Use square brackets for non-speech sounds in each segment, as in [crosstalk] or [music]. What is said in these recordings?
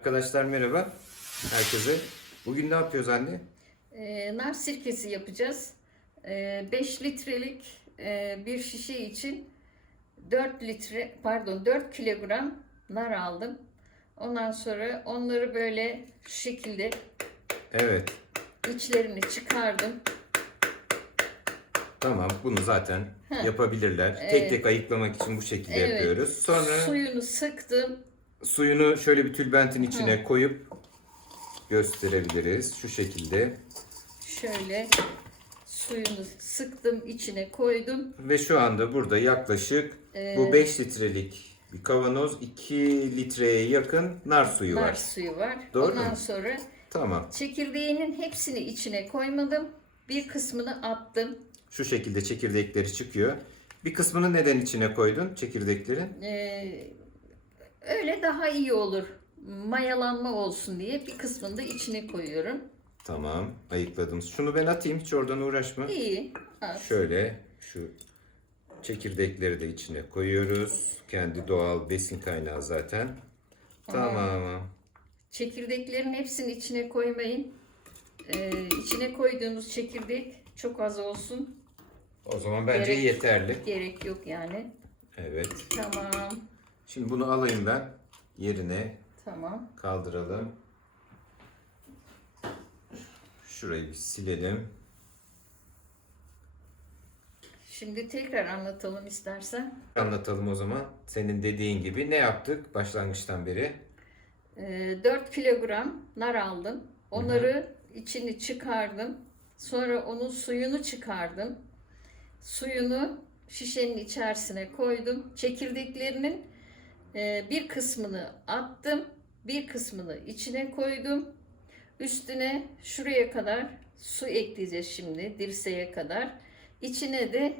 Arkadaşlar merhaba herkese. Bugün ne yapıyoruz anne? Ee, nar sirkesi yapacağız. 5 litrelik e, bir şişe için 4 litre pardon 4 kilogram nar aldım. Ondan sonra onları böyle şu şekilde Evet. içlerini çıkardım. Tamam bunu zaten Heh. yapabilirler. Tek Evet. tek ayıklamak için bu şekilde Evet. yapıyoruz. Sonra Suyunu sıktım. Suyunu şöyle bir tülbentin içine koyup gösterebiliriz. Şu şekilde. Şöyle suyunu sıktım içine koydum. Ve şu anda burada yaklaşık Ee, bu 5 litrelik bir kavanoz 2 litreye yakın nar suyu Nar var. suyu var. Doğru Ondan mu? sonra Tamam. çekirdeğinin hepsini içine koymadım. Bir kısmını attım. Şu şekilde çekirdekleri çıkıyor. Bir kısmını neden içine koydun çekirdeklerin? Ee, öyle daha iyi olur. Mayalanma olsun diye bir kısmını da içine koyuyorum. Tamam ayıkladım. Şunu ben atayım hiç oradan uğraşma. İyi. at. Şöyle şu çekirdekleri de içine koyuyoruz. Kendi doğal besin kaynağı zaten. Tamam. Çekirdeklerin hepsini içine koymayın. Ee, içine koyduğunuz çekirdek çok az olsun. O zaman bence Gerek- yeterli. Gerek yok yani. Evet. Tamam. Şimdi bunu alayım ben. Yerine Tamam. kaldıralım. Şurayı bir silelim. Şimdi tekrar anlatalım istersen. Anlatalım o zaman. Senin dediğin gibi ne yaptık başlangıçtan beri? Ee, 4 kilogram nar aldım. Onları içini çıkardım. Sonra onun suyunu çıkardım. Suyunu şişenin içerisine koydum. Çekirdeklerinin bir kısmını attım. Bir kısmını içine koydum. Üstüne şuraya kadar su ekleyeceğiz şimdi dirseğe kadar. İçine de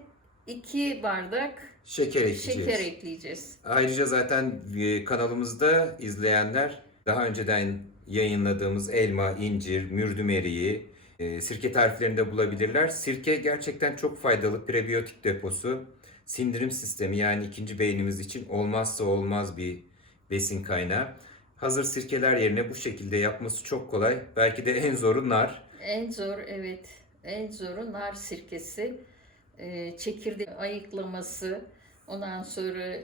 2 bardak Şeker ekleyeceğiz. şeker ekleyeceğiz. Ayrıca zaten e, kanalımızda izleyenler daha önceden yayınladığımız elma, incir, mürdüm eriği, e, sirke tariflerinde bulabilirler. Sirke gerçekten çok faydalı prebiyotik deposu. Sindirim sistemi yani ikinci beynimiz için olmazsa olmaz bir besin kaynağı. Hazır sirkeler yerine bu şekilde yapması çok kolay. Belki de en zoru nar. En zor evet. En zoru nar sirkesi. Ee, çekirdek ayıklaması, ondan sonra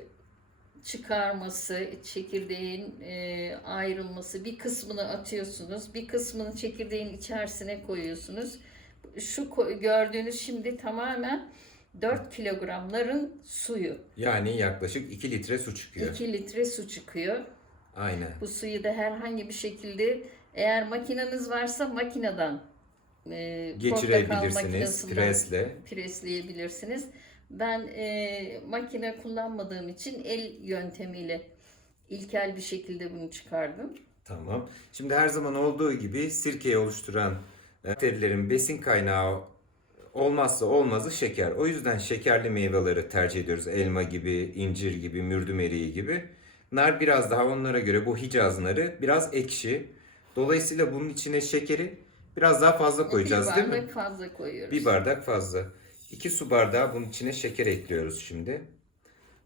çıkarması, çekirdeğin e, ayrılması. Bir kısmını atıyorsunuz, bir kısmını çekirdeğin içerisine koyuyorsunuz. Şu gördüğünüz şimdi tamamen 4 kilogramların suyu. Yani yaklaşık 2 litre su çıkıyor. 2 litre su çıkıyor. Aynen. Bu suyu da herhangi bir şekilde eğer makineniz varsa makineden e, Geçirebilirsiniz presle. presleyebilirsiniz. Ben e, makine kullanmadığım için el yöntemiyle ilkel bir şekilde bunu çıkardım. Tamam. Şimdi her zaman olduğu gibi sirkeyi oluşturan e, bakterilerin besin kaynağı olmazsa olmazı şeker. O yüzden şekerli meyveleri tercih ediyoruz. Elma gibi, incir gibi, mürdüm eriği gibi. Nar biraz daha onlara göre bu Hicaz narı biraz ekşi. Dolayısıyla bunun içine şekeri biraz daha fazla koyacağız bir değil mi? bardak fazla koyuyoruz. Bir bardak fazla. 2 su bardağı bunun içine şeker ekliyoruz şimdi.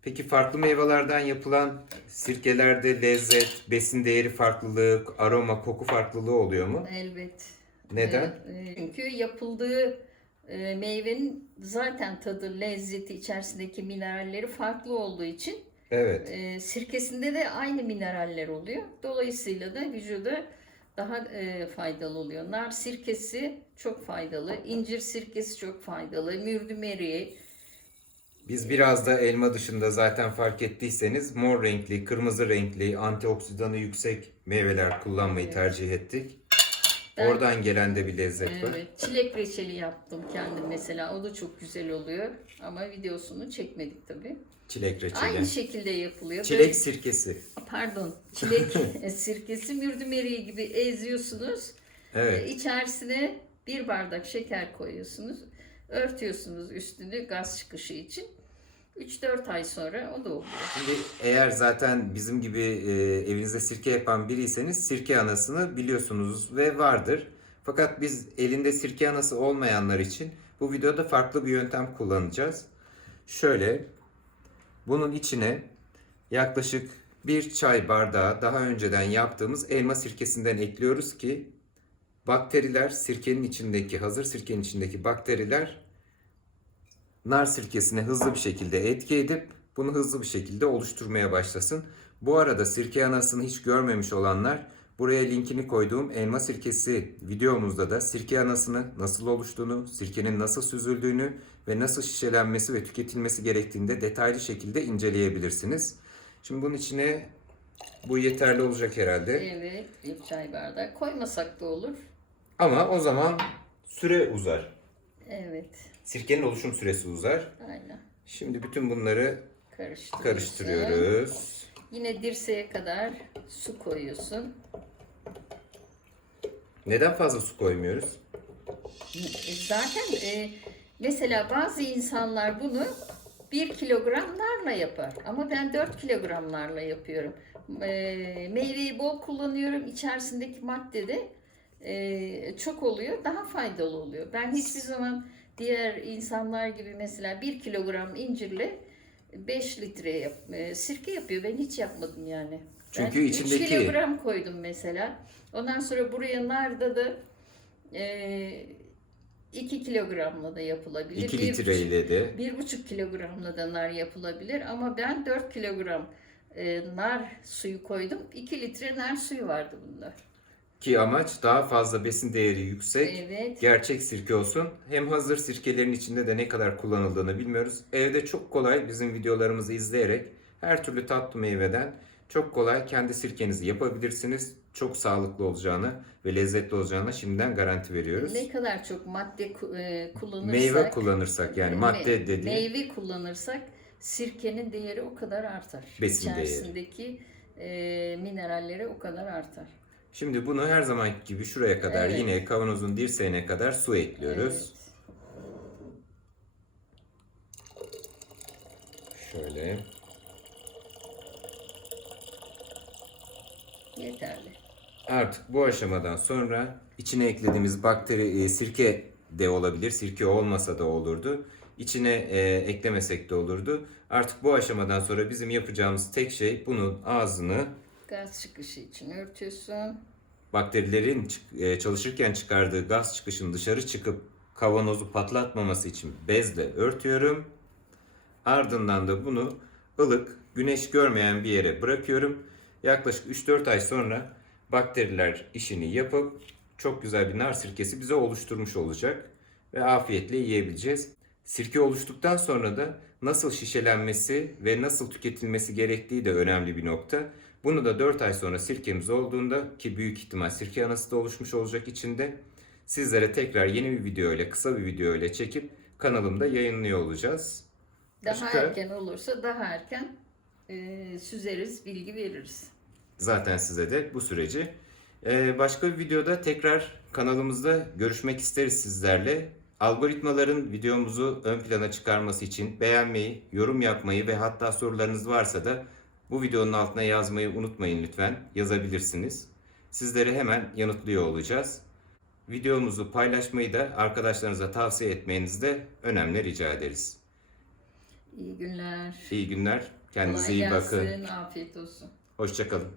Peki farklı meyvelerden yapılan sirkelerde lezzet, besin değeri farklılığı, aroma, koku farklılığı oluyor mu? Elbet. Neden? E, çünkü yapıldığı e, meyvenin zaten tadı, lezzeti içerisindeki mineralleri farklı olduğu için Evet. E, sirkesinde de aynı mineraller oluyor. Dolayısıyla da vücuda daha e, faydalı oluyor. Nar sirkesi çok faydalı. incir sirkesi çok faydalı. Mürdüm eriği. Biz biraz da elma dışında zaten fark ettiyseniz mor renkli, kırmızı renkli, antioksidanı yüksek meyveler kullanmayı tercih ettik. Ben- Oradan gelen de bir lezzet var. Evet, çilek reçeli yaptım kendim mesela. O da çok güzel oluyor. Ama videosunu çekmedik tabii. Çilek reçeli. Aynı şekilde yapılıyor. Çilek sirkesi. Böyle- pardon. Çilek [laughs] e, sirkesi mürdüm eriği gibi eziyorsunuz. Evet. E, İçerisine bir bardak şeker koyuyorsunuz. Örtüyorsunuz üstünü gaz çıkışı için. 3-4 ay sonra o da oluyor. Şimdi eğer zaten bizim gibi e, evinizde sirke yapan biriyseniz sirke anasını biliyorsunuz ve vardır. Fakat biz elinde sirke anası olmayanlar için bu videoda farklı bir yöntem kullanacağız. Şöyle bunun içine yaklaşık bir çay bardağı daha önceden yaptığımız elma sirkesinden ekliyoruz ki bakteriler sirkenin içindeki hazır sirkenin içindeki bakteriler nar sirkesine hızlı bir şekilde etki edip bunu hızlı bir şekilde oluşturmaya başlasın. Bu arada sirke anasını hiç görmemiş olanlar buraya linkini koyduğum elma sirkesi videomuzda da sirke anasını nasıl oluştuğunu, sirkenin nasıl süzüldüğünü ve nasıl şişelenmesi ve tüketilmesi gerektiğinde detaylı şekilde inceleyebilirsiniz. Şimdi bunun içine bu yeterli olacak herhalde. Evet, bir çay bardağı. Koymasak da olur. Ama o zaman süre uzar. Evet, Sirkenin oluşum süresi uzar. aynen. Şimdi bütün bunları Karıştırıyorsun. karıştırıyoruz. Yine dirseğe kadar su koyuyorsun. Neden fazla su koymuyoruz? E, Zaten e, mesela bazı insanlar bunu 1 kilogramlarla yapar. Ama ben 4 kilogramlarla yapıyorum. E, meyveyi bol kullanıyorum. İçerisindeki madde de e, çok oluyor. Daha faydalı oluyor. Ben hiçbir zaman diğer insanlar gibi mesela 1 kilogram incirle 5 litre yap, e, sirke yapıyor. Ben hiç yapmadım yani. Çünkü ben içindeki- 3 kilogram koydum mesela. Ondan sonra buraya narda da e, 2 kilogramla da yapılabilir. 2 Bir litre buçuk- ile de bir buçuk kilogramla da nar yapılabilir ama ben 4 kilogram e, nar suyu koydum. 2 litre nar suyu vardı bunda. Ki amaç daha fazla besin değeri yüksek, Evet. gerçek sirke olsun. Hem hazır sirkelerin içinde de ne kadar kullanıldığını bilmiyoruz. Evde çok kolay bizim videolarımızı izleyerek her türlü tatlı meyveden çok kolay kendi sirkenizi yapabilirsiniz. Çok sağlıklı olacağını ve lezzetli olacağına şimdiden garanti veriyoruz. Ne kadar çok madde ku- e, kullanırsak, Meyve kullanırsak yani madde dediği meyve kullanırsak sirkenin değeri o kadar artar. Besin değeri. İçerisindeki e, mineralleri o kadar artar. Şimdi bunu her zaman gibi şuraya kadar Evet. yine kavanozun dirseğine kadar su ekliyoruz. Şöyle. Evet, yeterli. Artık bu aşamadan sonra içine eklediğimiz bakteri e, sirke de olabilir. Sirke olmasa da olurdu. İçine e, eklemesek de olurdu. Artık bu aşamadan sonra bizim yapacağımız tek şey bunun ağzını Gaz çıkışı için örtüyorsun. bakterilerin e, çalışırken çıkardığı gaz çıkışının dışarı çıkıp kavanozu patlatmaması için bezle örtüyorum. Ardından da bunu ılık, güneş görmeyen bir yere bırakıyorum. Yaklaşık 3-4 ay sonra bakteriler işini yapıp çok güzel bir nar sirkesi bize oluşturmuş olacak ve afiyetle yiyebileceğiz. Sirke oluştuktan sonra da nasıl şişelenmesi ve nasıl tüketilmesi gerektiği de önemli bir nokta. Bunu da 4 ay sonra sirkemiz olduğunda ki büyük ihtimal sirke anası da oluşmuş olacak içinde sizlere tekrar yeni bir video ile kısa bir video ile çekip kanalımda yayınlıyor olacağız. Daha Başka? erken olursa daha erken e, süzeriz, bilgi veririz. Zaten size de bu süreci. Ee, başka bir videoda tekrar kanalımızda görüşmek isteriz sizlerle. Algoritmaların videomuzu ön plana çıkarması için beğenmeyi, yorum yapmayı ve hatta sorularınız varsa da bu videonun altına yazmayı unutmayın lütfen. Yazabilirsiniz. Sizleri hemen yanıtlıyor olacağız. Videomuzu paylaşmayı da arkadaşlarınıza tavsiye etmenizi de önemli rica ederiz. İyi günler. İyi günler. Kendinize Kolay iyi bakın. gelsin, Afiyet olsun. Hoşçakalın.